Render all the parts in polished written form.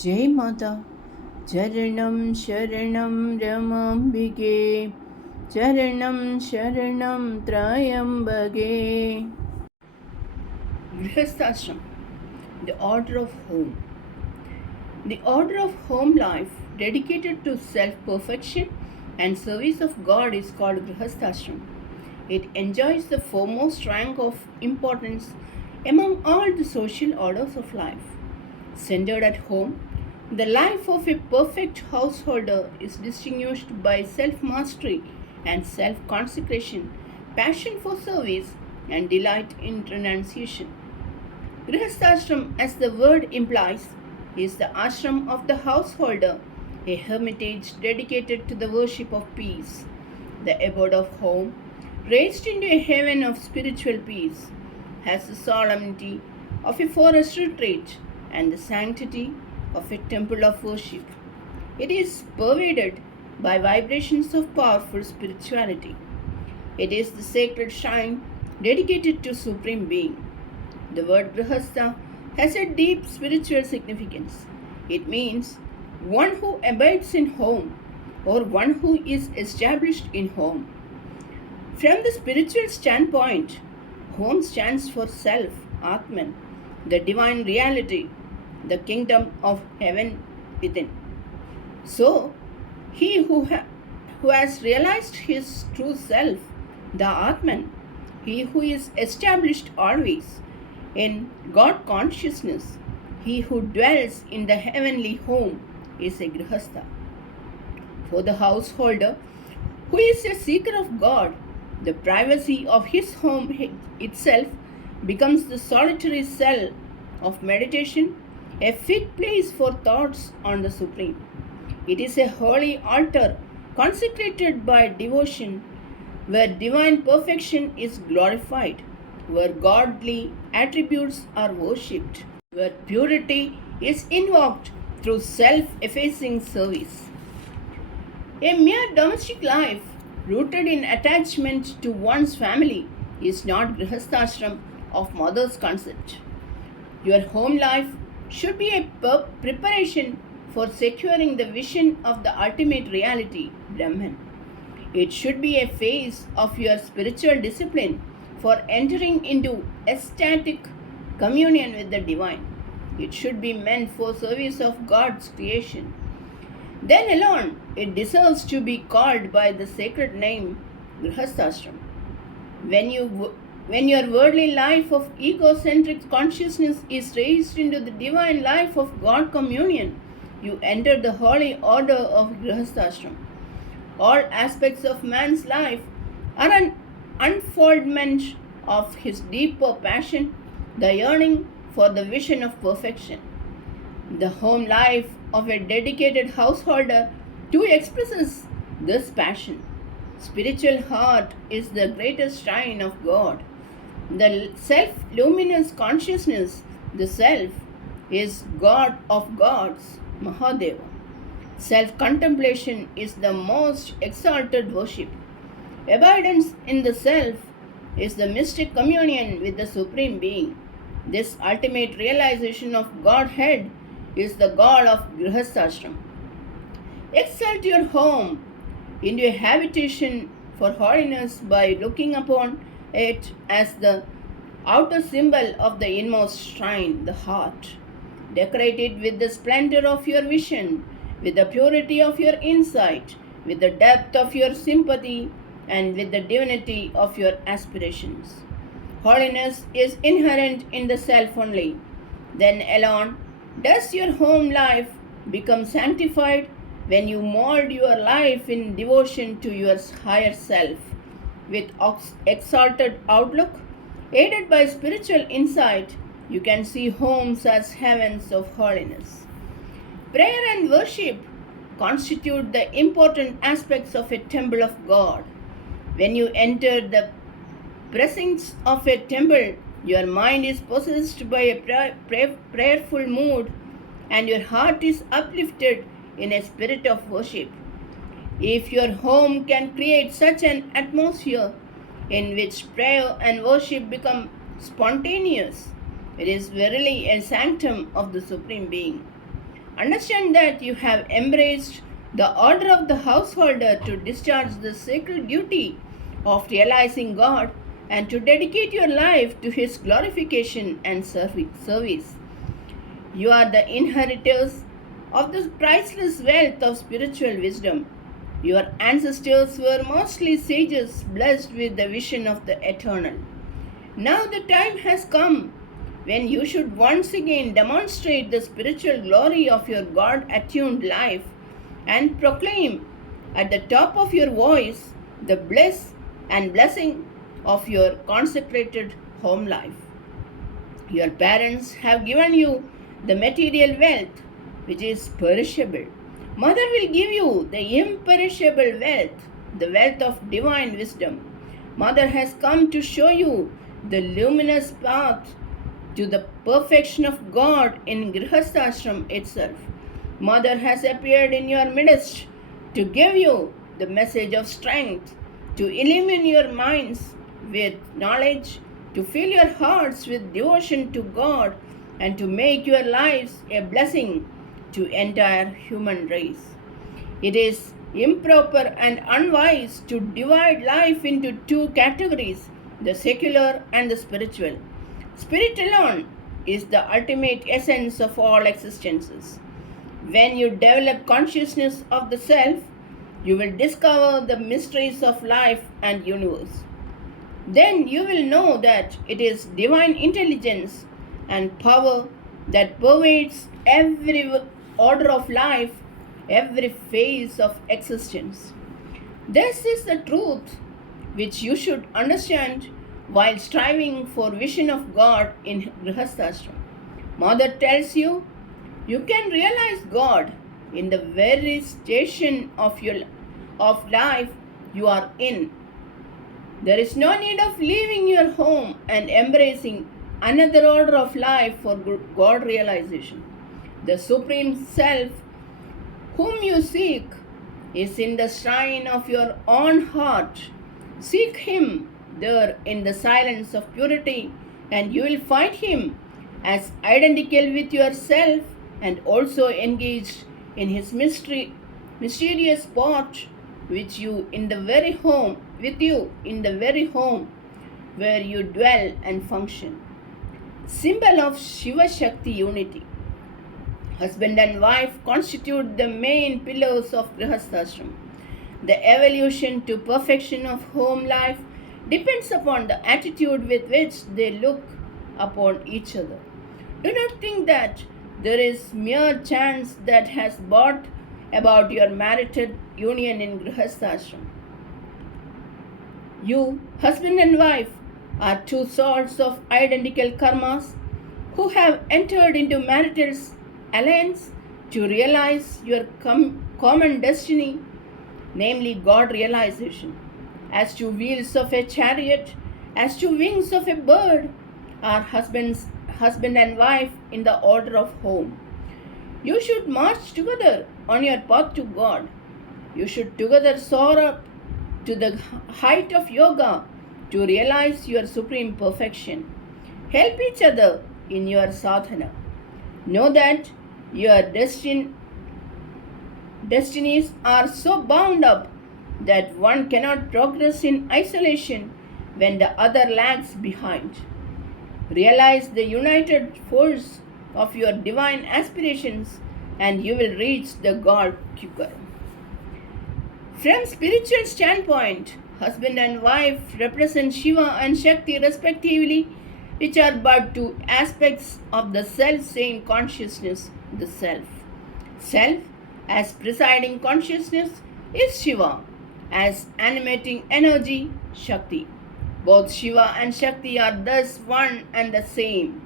जय माता। चरणं शरणं रमाम्बिके, चरणं शरणं त्रयम्बके। Grihasthashram, the order of home. The order of home life dedicated to self-perfection and service of God is called Grihasthashram. It enjoys the foremost rank of importance among all the social orders of life. Centered at home, the life of a perfect householder is distinguished by self-mastery and self-consecration, passion for service, and delight in renunciation. Grihasthashram, as the word implies, is the ashram of the householder, a hermitage dedicated to the worship of peace, the abode of home, raised into a haven of spiritual peace, has the solemnity of a forest retreat and the sanctity of a temple of worship. It is pervaded by vibrations of powerful spirituality. It is the sacred shrine dedicated to Supreme Being. The word Grihastha has a deep spiritual significance. It means one who abides in home or one who is established in home. From the spiritual standpoint, home stands for self, Atman, the divine reality, the kingdom of heaven within. So, he who has realized his true self, the Atman, he who is established always in God consciousness, he who dwells in the heavenly home is a Grihastha. For the householder, who is a seeker of God, the privacy of his home itself becomes the solitary cell of meditation, a fit place for thoughts on the Supreme. It is a holy altar consecrated by devotion, where divine perfection is glorified, where godly attributes are worshipped, where purity is invoked through self-effacing service. A mere domestic life rooted in attachment to one's family is not Grihasthashram of mother's concept. Your home life should be a preparation for securing the vision of the ultimate reality, Brahman. It should be a phase of your spiritual discipline for entering into ecstatic communion with the divine. It should be meant for service of God's creation. Then alone it deserves to be called by the sacred name Grihasthashram. When your worldly life of egocentric consciousness is raised into the divine life of God communion, you enter the holy order of Grihasthashram. All aspects of man's life are an unfoldment of his deeper passion, the yearning for the vision of perfection. The home life of a dedicated householder too expresses this passion. Spiritual heart is the greatest shrine of God. The self-luminous consciousness, the self, is God of gods, Mahadeva. Self-contemplation is the most exalted worship. Abidance in the self is the mystic communion with the Supreme Being. This ultimate realization of Godhead is the God of Grihasthashram. Exalt your home into a habitation for holiness by looking upon it as the outer symbol of the inmost shrine, the heart. Decorate it with the splendor of your vision, with the purity of your insight, with the depth of your sympathy, and with the divinity of your aspirations. Holiness is inherent in the self only. Then alone does your home life become sanctified when you mold your life in devotion to your higher self. With exalted outlook, aided by spiritual insight, you can see homes as heavens of holiness. Prayer and worship constitute the important aspects of a temple of God. When you enter the precincts of a temple, your mind is possessed by a prayerful mood and your heart is uplifted in a spirit of worship. If your home can create such an atmosphere in which prayer and worship become spontaneous, it is verily a sanctum of the Supreme Being. Understand that you have embraced the order of the householder to discharge the sacred duty of realizing God and to dedicate your life to His glorification and service. You are the inheritors of the priceless wealth of spiritual wisdom. Your ancestors were mostly sages blessed with the vision of the eternal. Now the time has come when you should once again demonstrate the spiritual glory of your God attuned life and proclaim at the top of your voice the bliss and blessing of your consecrated home life. Your parents have given you the material wealth which is perishable. Mother will give you the imperishable wealth, the wealth of divine wisdom. Mother has come to show you the luminous path to the perfection of God in Grihasthashram itself. Mother has appeared in your midst to give you the message of strength, to illumine your minds with knowledge, to fill your hearts with devotion to God, and to make your lives a blessing to entire human race. It is improper and unwise to divide life into two categories, the secular and the spiritual. Spirit alone is the ultimate essence of all existences. When you develop consciousness of the self, you will discover the mysteries of life and universe. Then you will know that it is divine intelligence and power that pervades every order of life, every phase of existence. This is the truth which you should understand while striving for vision of God in Grihasthashram. Mother tells you, you can realize God in the very station of life you are in. There is no need of leaving your home and embracing another order of life for God realization. The Supreme Self, whom you seek, is in the shrine of your own heart. Seek Him there in the silence of purity, and you will find Him as identical with yourself and also engaged in His mysterious part with you in the very home where you dwell and function. Symbol of Shiva Shakti unity. Husband and wife constitute the main pillars of Grihasthashram. The evolution to perfection of home life depends upon the attitude with which they look upon each other. Do not think that there is mere chance that has brought about your marital union in Grihasthashram. You, husband and wife, are two souls of identical karmas who have entered into marital alliance to realize your common destiny, namely God realization. As to wheels of a chariot, as to wings of a bird, are husband and wife in the order of home. You should march together on your path to God. You should together soar up to the height of yoga to realize your supreme perfection. Help each other in your sadhana. Know that your destinies are so bound up that one cannot progress in isolation when the other lags behind. Realize the united force of your divine aspirations and you will reach the God quicker. From spiritual standpoint, husband and wife represent Shiva and Shakti respectively, which are but two aspects of the self-same consciousness, the self. Self, as presiding consciousness, is Shiva, as animating energy, Shakti. Both Shiva and Shakti are thus one and the same.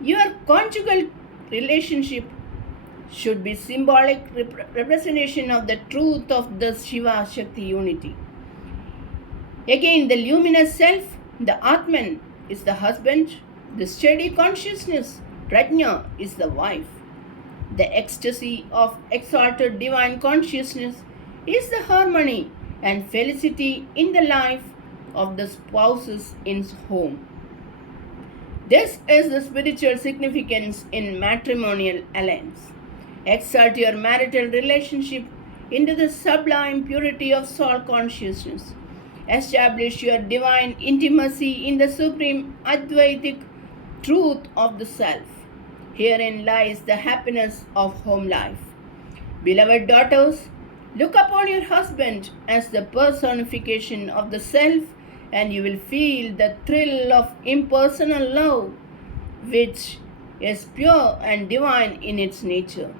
Your conjugal relationship should be symbolic representation of the truth of the Shiva-Shakti unity. Again, the luminous self, the Atman, is the husband, the steady consciousness, Prajna, is the wife. The ecstasy of exalted divine consciousness is the harmony and felicity in the life of the spouses in home. This is the spiritual significance in matrimonial alliance. Exalt your marital relationship into the sublime purity of soul consciousness. Establish your divine intimacy in the supreme Advaitic truth of the self. Herein lies the happiness of home life. Beloved daughters, look upon your husband as the personification of the self, and you will feel the thrill of impersonal love, which is pure and divine in its nature.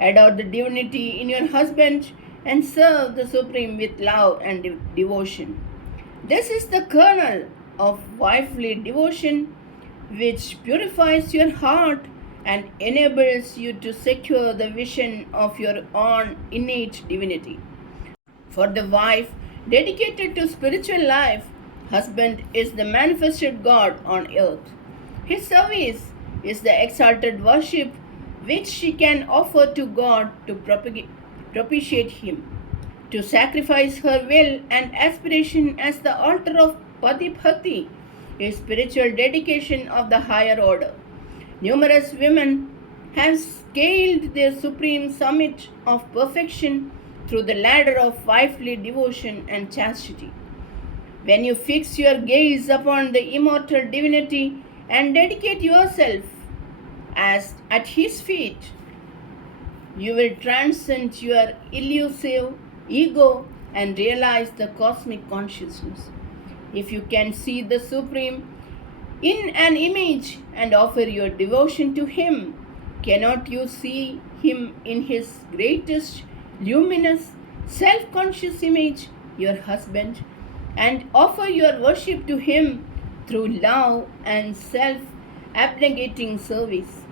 Adore the divinity in your husband and serve the Supreme with love and devotion. This is the kernel of wifely devotion, which purifies your heart and enables you to secure the vision of your own innate divinity. For the wife dedicated to spiritual life, husband is the manifested God on earth. His service is the exalted worship which she can offer to God to propitiate Him, to sacrifice her will and aspiration as the altar of Pati Bhakti, a spiritual dedication of the higher order. Numerous women have scaled their supreme summit of perfection through the ladder of wifely devotion and chastity. When you fix your gaze upon the immortal divinity and dedicate yourself as at His feet, you will transcend your elusive ego and realize the cosmic consciousness. If you can see the Supreme in an image and offer your devotion to Him, cannot you see Him in His greatest, luminous, self-conscious image, your husband, and offer your worship to Him through love and self-abnegating service?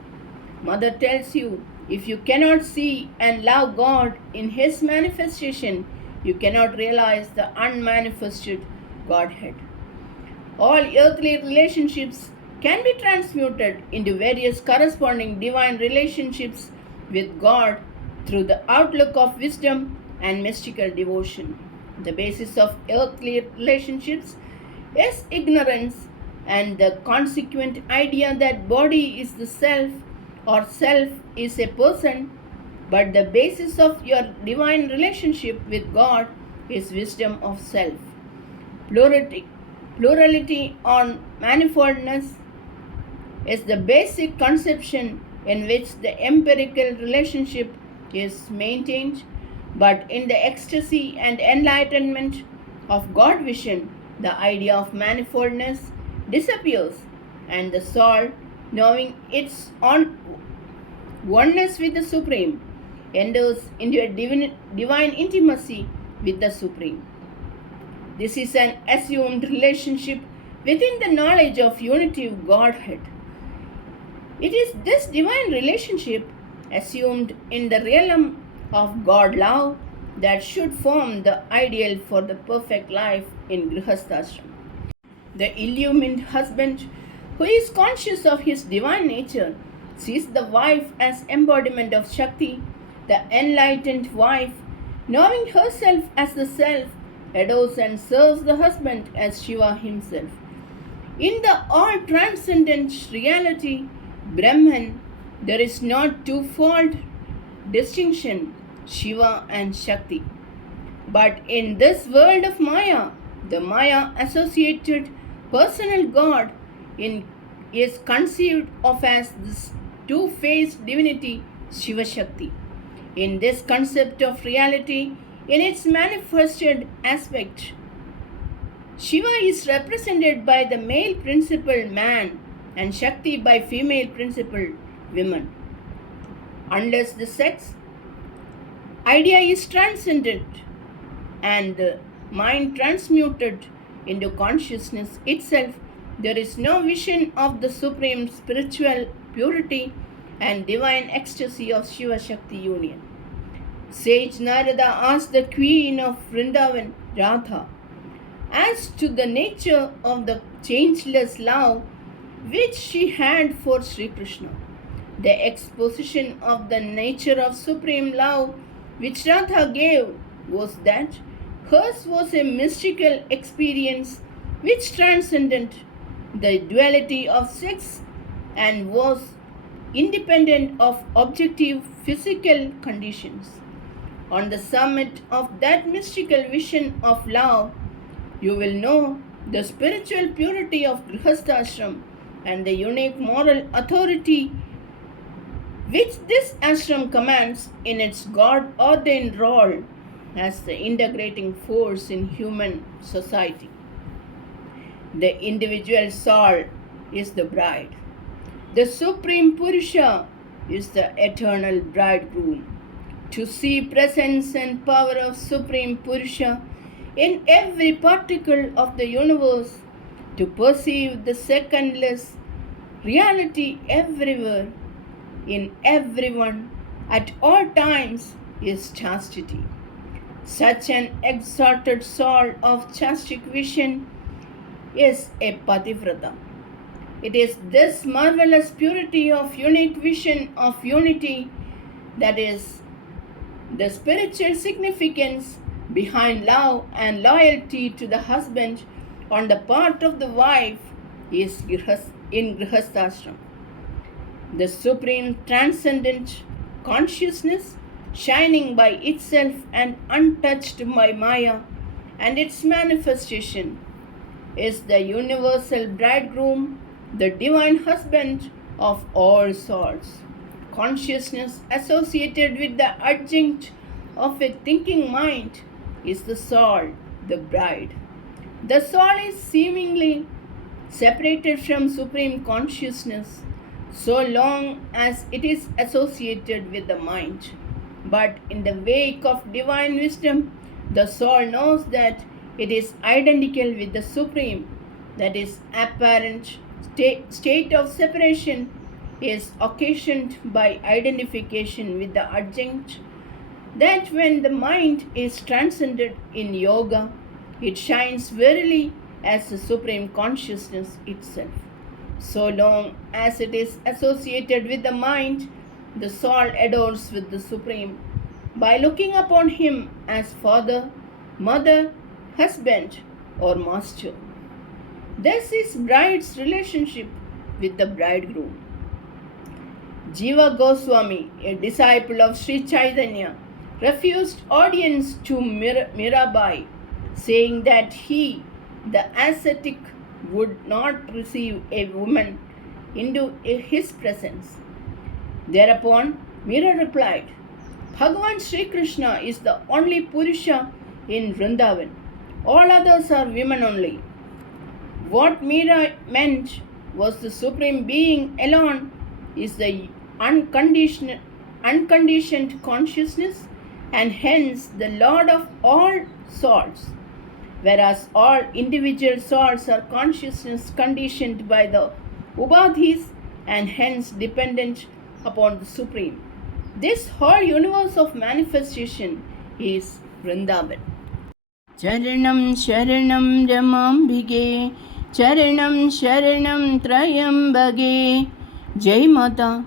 Mother tells you, if you cannot see and love God in His manifestation, you cannot realize the unmanifested Godhead. All earthly relationships can be transmuted into various corresponding divine relationships with God through the outlook of wisdom and mystical devotion. The basis of earthly relationships is ignorance and the consequent idea that body is the self or self is a person, but the basis of your divine relationship with God is wisdom of self. Plurality on manifoldness is the basic conception in which the empirical relationship is maintained, but in the ecstasy and enlightenment of God vision, the idea of manifoldness disappears, and the soul, knowing its oneness with the Supreme, enters into a divine intimacy with the Supreme. This is an assumed relationship within the knowledge of unity of Godhead. It is this divine relationship assumed in the realm of God love that should form the ideal for the perfect life in Grihasthashram. The illumined husband, who is conscious of his divine nature, sees the wife as embodiment of Shakti. The enlightened wife, knowing herself as the self, adores and serves the husband as Shiva himself. In the all-transcendent reality, Brahman, there is not twofold distinction, Shiva and Shakti. But in this world of Maya, the Maya-associated personal God is conceived of as this two-faced divinity, Shiva Shakti. In this concept of reality, in its manifested aspect, Shiva is represented by the male principle man and Shakti by female principle women. Unless the sex idea is transcended and the mind transmuted into consciousness itself, there is no vision of the supreme spiritual purity and divine ecstasy of Shiva Shakti union. Sage Narada asked the queen of Vrindavan, Radha, as to the nature of the changeless love which she had for Sri Krishna. The exposition of the nature of supreme love which Radha gave was that hers was a mystical experience which transcended the duality of sex and was independent of objective physical conditions. On the summit of that mystical vision of love, you will know the spiritual purity of Grihasthashram and the unique moral authority which this ashram commands in its God-ordained role as the integrating force in human society. The individual soul is the bride. The Supreme Purusha is the eternal bridegroom. To see presence and power of Supreme Purusha in every particle of the universe, to perceive the secondless reality everywhere, in everyone, at all times, is chastity. Such an exalted soul of chastic vision is a pativrata. It is this marvelous purity of unique vision of unity that is the spiritual significance behind love and loyalty to the husband on the part of the wife is in Grihasthashram. The supreme transcendent consciousness shining by itself and untouched by Maya and its manifestation is the universal bridegroom, the divine husband of all souls. Consciousness associated with the adjunct of a thinking mind is the soul, the bride. The soul is seemingly separated from supreme consciousness so long as it is associated with the mind. But in the wake of divine wisdom, the soul knows that it is identical with the supreme, that is apparent state of separation is occasioned by identification with the adjunct, that when the mind is transcended in yoga, it shines verily as the supreme consciousness itself. So long as it is associated with the mind, the soul adores with the supreme by looking upon him as father, mother, husband, or master. This is bride's relationship with the bridegroom. Jiva Goswami, a disciple of Sri Chaitanya, refused audience to Mirabai, saying that he, the ascetic, would not receive a woman into his presence. Thereupon, Mira replied, Bhagavan Sri Krishna is the only Purusha in Vrindavan. All others are women only. What Mira meant was the Supreme Being alone is the unconditioned consciousness and hence the Lord of all souls, whereas all individual souls are consciousness conditioned by the Ubadhis and hence dependent upon the Supreme. This whole universe of manifestation is Vrindavan. Charanam Sharanam Ramambige, Charanam Sharanam Trayambage. Jai Mata.